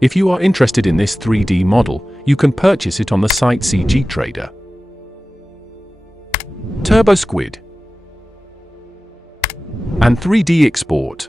If you are interested in this 3D model, you can purchase it on the site CG Trader. TurboSquid and 3D Export.